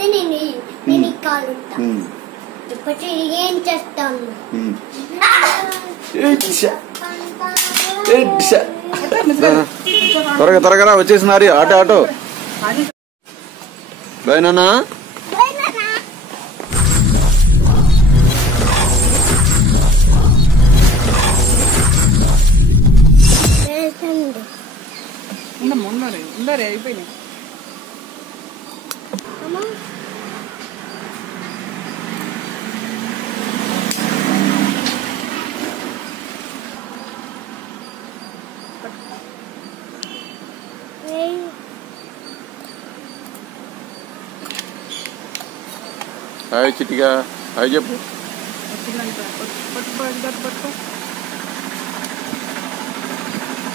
చేస్తే నేను కాలుతా. ఇప్పుడు ఏం చేస్తాను? త్వరగా త్వరగా వచ్చేసినారు. ఆటో ఆటో బాయ్ నాన్న. అయిపోయినాయి. హాయ్ చిట్టిగా, హాయ్ చెప్పు.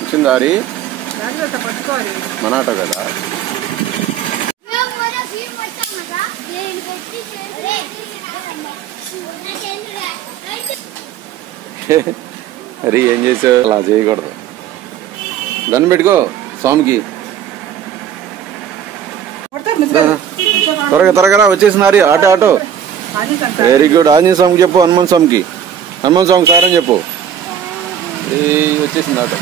వచ్చిందా హరి? మన ఆటో కదా. హరి ఏం చేసావు? అలా చేయకూడదు. దాన్ని పెట్టుకో స్వామికి. త్వరగా త్వరగా వచ్చేసినారు. Auto auto very good. Anjaneya స్వామికి చెప్పు, హనుమాన్ స్వామికి. హనుమాన్ స్వామికి సారని చెప్పు. వచ్చేసింది ఆటో.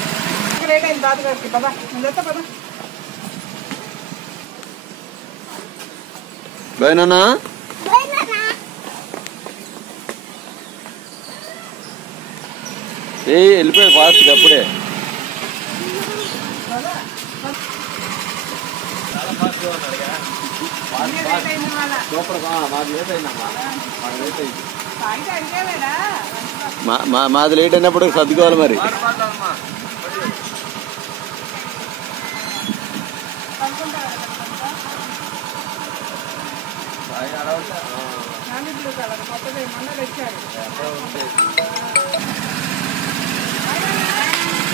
బాయ్ నాన్న. వెళ్ళిపోయాడు ఫాస్ట్గా అప్పుడే. మాది లేట్ అయినప్పుడు సర్దుకోవాలి మరి.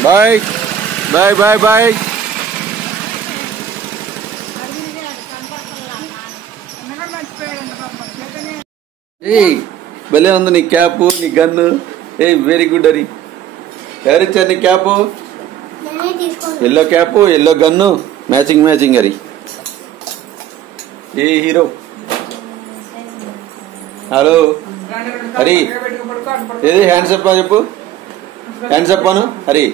Bye bye bye bye. భలే ఉంది నీ క్యాప్, నీ గన్ను. Very good Hari. ఎవరిచ్చారు నీ cap? Yellow cap, yellow gun, matching matching Hari. ఏ హీరో? హలో హరి, ఏది హ్యాండ్స్ అప్ చెప్పు. హ్యాండ్స్ అప్ అను హరి.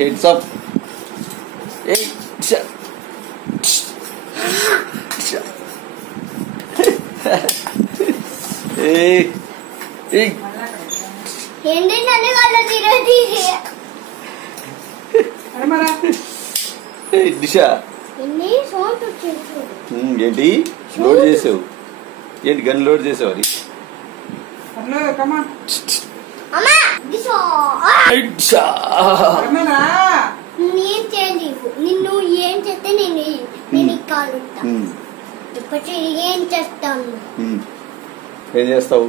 Heads up. దిశా ఏంటి లోడ్ చేసావు? ఏంటి గన్ లోడ్ చేసావు? అది నిన్ను ఏం చేస్తే నేను కాలుతా. ఇప్పుడు ఏం చేస్తాను? ఏం చేస్తావు?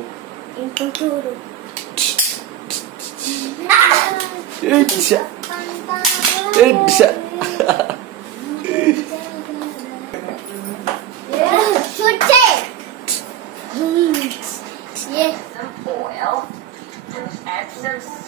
ఇప్పుడు చూడు. Oil, add some